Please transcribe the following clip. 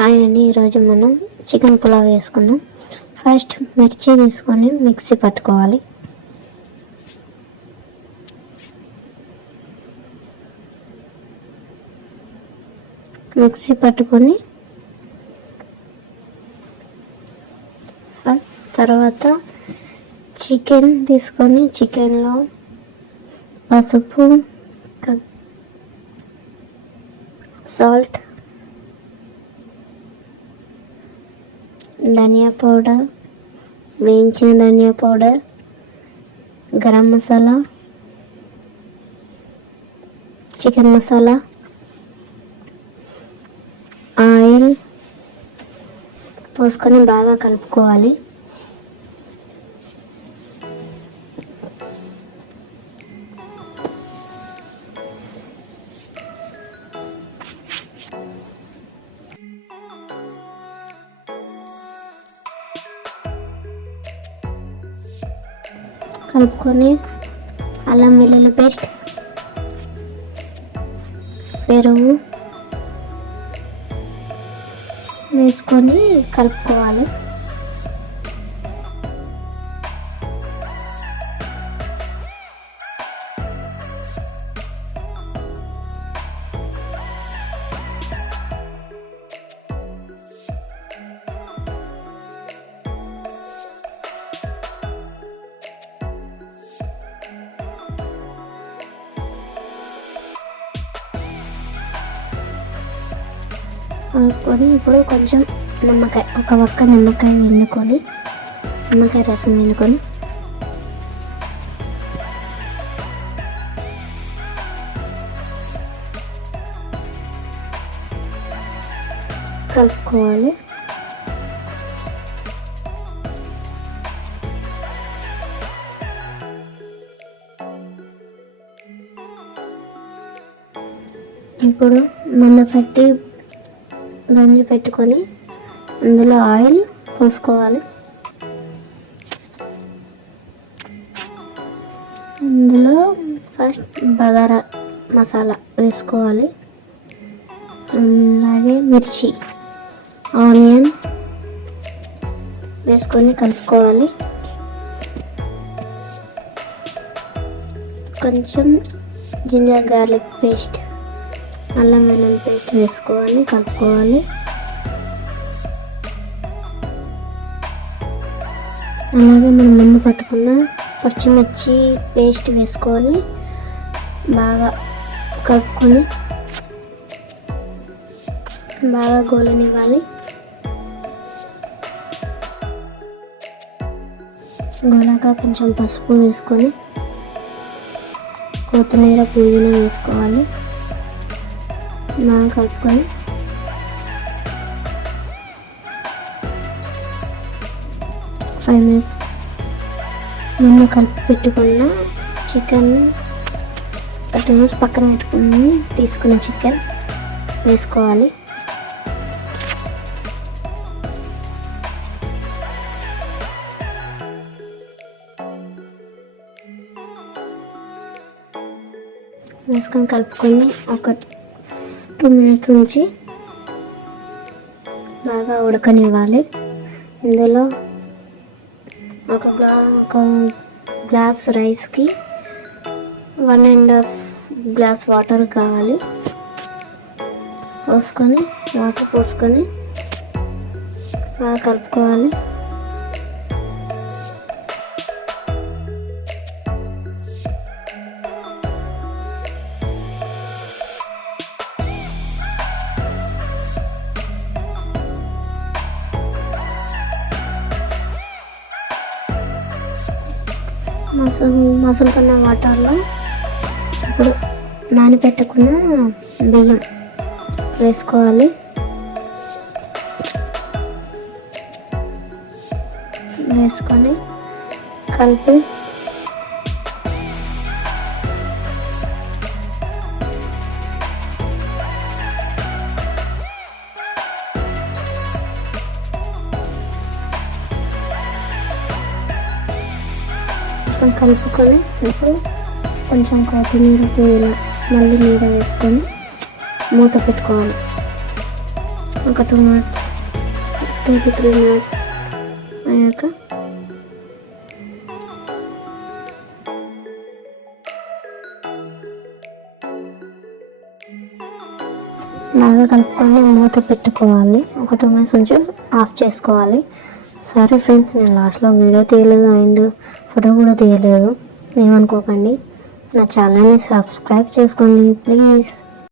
Hi అండి, ఈరోజు మనం చికెన్ పులావ్ వేసుకుందాం. ఫస్ట్ మిర్చి తీసుకొని మిక్సీ పట్టుకోవాలి. మిక్సీ పట్టుకొని తర్వాత చికెన్ తీసుకొని చికెన్లో పసుపు, సాల్ట్, ధనియా పౌడర్, వేయించిన ధనియా powder, garam masala, chicken masala, oil పోసుకొని బాగా కలుపుకోవాలి. కలుపుకొని అల్లం వెల్లుల్లి పేస్ట్, పెరుగు వేసుకొని కలుపుకోవాలి. కలుపుకొని ఇప్పుడు కొంచెం నిమ్మకాయ, ఒక ఒక్క నిమ్మకాయ పిండుకొని, నిమ్మకాయ రసం పిండుకొని కలుపుకోవాలి. ఇప్పుడు మందపట్టి గంజి పెట్టుకొని అందులో ఆయిల్ పోసుకోవాలి. అందులో ఫస్ట్ బగారా మసాలా వేసుకోవాలి. అలాగే మిర్చి, ఆనియన్ వేసుకొని కలుపుకోవాలి. కొంచెం జింజర్ గార్లిక్ పేస్ట్, అల్లం వెల్లుల్లి పేస్ట్ వేసుకోవాలి, కలుపుకోవాలి. అలాగే మనం ముందు పట్టుకున్న పచ్చిమిర్చి పేస్ట్ వేసుకొని బాగా కలుపుకొని బాగా గోలనివ్వాలి. గోలాక కొంచెం పసుపు వేసుకొని కొత్తిమీర, పుదీనా వేసుకోవాలి. బాగా కలుపుకొని ఫైవ్ మినిట్స్ ముందు కలిపి పెట్టుకున్న చికెన్ 30 minutes పక్కన పెట్టుకుని తీసుకున్న చికెన్ వేసుకోవాలి. వేసుకొని కలుపుకొని ఒక 2 minutes ఉంచి బాగా ఉడకనివ్వాలి. ఇందులో ఒక గ్లాస్ రైస్కి 1.5 గ్లాస్ వాటర్ కావాలి. వాటర్ పోసుకొని బాగా కలుపుకోవాలి. మసులుకున్న వాటర్లో ఇప్పుడు నానబెట్టుకున్న బియ్యం వేసుకోవాలి. వేసుకొని కలిపి కలుపుకొని ఇప్పుడు కొంచెం కొత్తిమీర, పుదీనా మళ్ళీ నీడ వేసుకొని మూత పెట్టుకోవాలి. ఒక 2 మినిట్స్ 2 to 3 మినిట్స్ అయ్యాక బాగా కలుపుకొని మూత పెట్టుకోవాలి. ఒక 2 మినిట్స్ నుంచి ఆఫ్ చేసుకోవాలి. సరే ఫ్రెండ్స్, నేను లాస్ట్లో వీడియో తీయలేదు అండ్ ఫోటో కూడా తీయలేదు, ఏమనుకోకండి. నా ఛానల్ని సబ్స్క్రైబ్ చేసుకోండి ప్లీజ్.